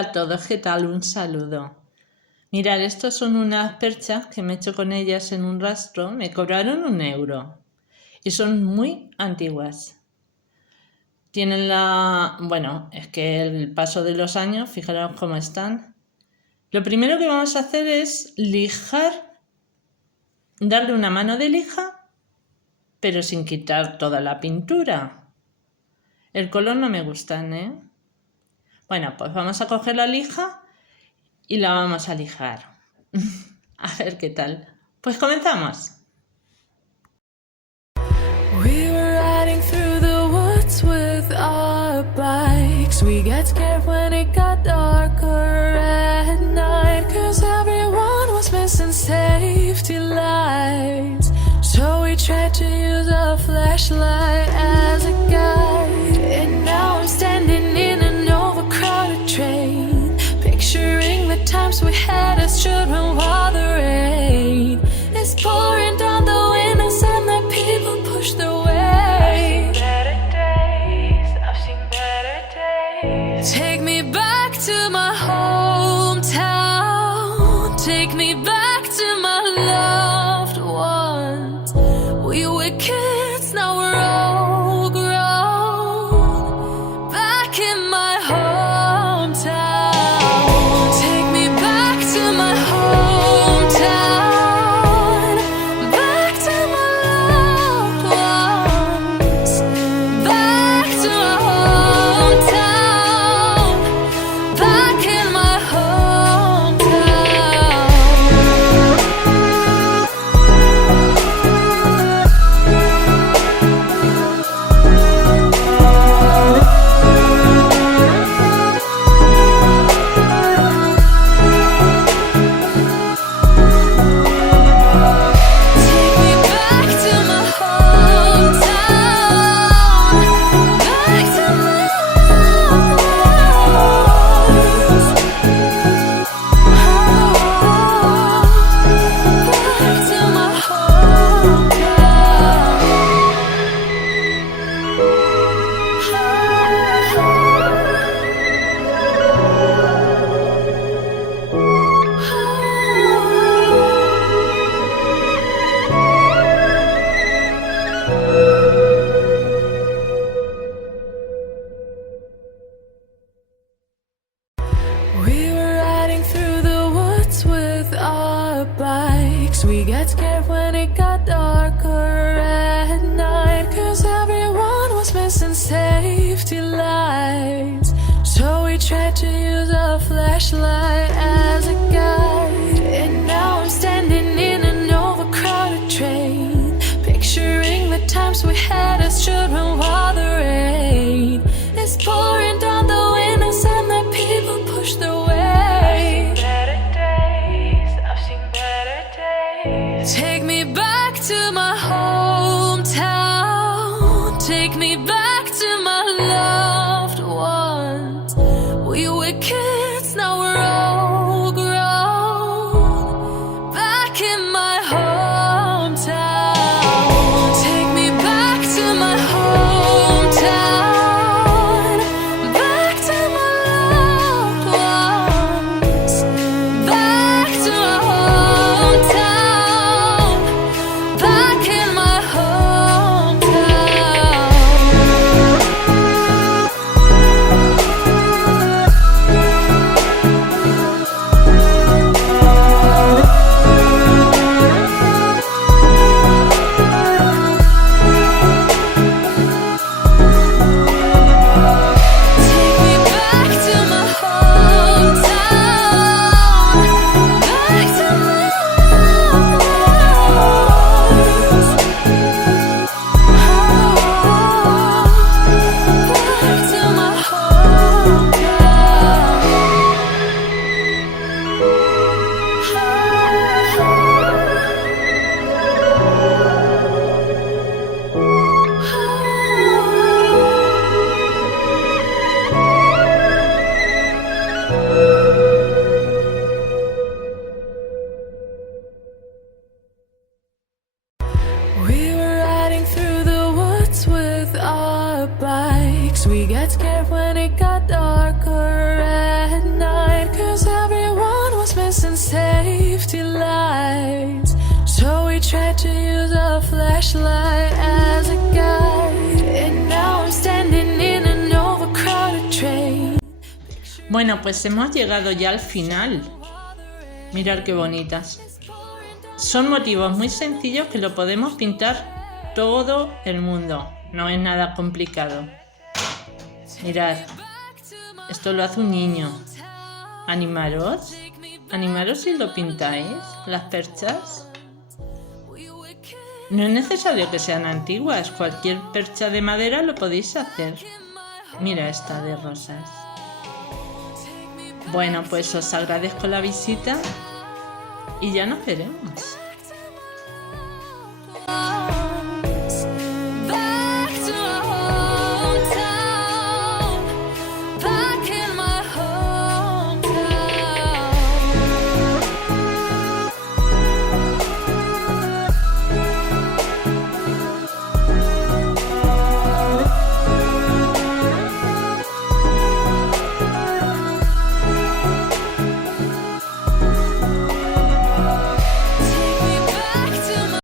Hola a todos, ¿qué tal? Un saludo. Mirad, estos son unas perchas que me he hecho con ellas en un rastro, me cobraron 1 € y son muy antiguas. Tienen es que el paso de los años, fijaros cómo están. Lo primero que vamos a hacer es lijar, darle una mano de lija, pero sin quitar toda la pintura. El color no me gusta, ¿eh? Bueno, pues vamos a coger la lija y la vamos a lijar. A ver qué tal. Pues comenzamos. We were riding through the woods with our bikes. We got scared when it got darker at night, 'cause everyone was missing safety lights. So we tried to use a flashlight as a guide. And now I'm standing in an overcrowded train, picturing the times we had as children while the rain is pouring down the windows and the people push their way. I've seen better days. Take me back to my hometown. Take me back to my loved ones. We were kids, now we're all grown. Back in my hometown. Take me back to my hometown. Back to my loved ones. Back to my hometown. Back in my Take me back to my hometown. Back to my ones. Back to my We were riding through the woods with our bikes. We got scared when it got darker at night, 'cause everyone was missing safety lights. So we tried to use a flashlight as a guide. And now I'm standing in an overcrowded train, picturing the times we had as children while the rain is pouring down the windows and the people push their way. I've seen better days. Take me back to my hometown. Take me back to my loved ones. We were kids, now we're all grown. Back in my hometown. Take me back to my hometown. Back to my loved ones. Back to my hometown. Back in my Take me back to my hometown. Back to my ones. Back to my We were riding through the woods with our bikes. We got scared when it got darker at night. flashlight as a guide, and now I'm standing in an overcrowded train. Bueno, pues hemos llegado ya al final. Mirad qué bonitas. Son motivos muy sencillos que lo podemos pintar todo el mundo. No es nada complicado. Mirad, esto lo hace un niño. Animaros si lo pintáis, las perchas. No es necesario que sean antiguas, cualquier percha de madera lo podéis hacer. Mira esta de rosas. Bueno, pues os agradezco la visita y ya nos veremos.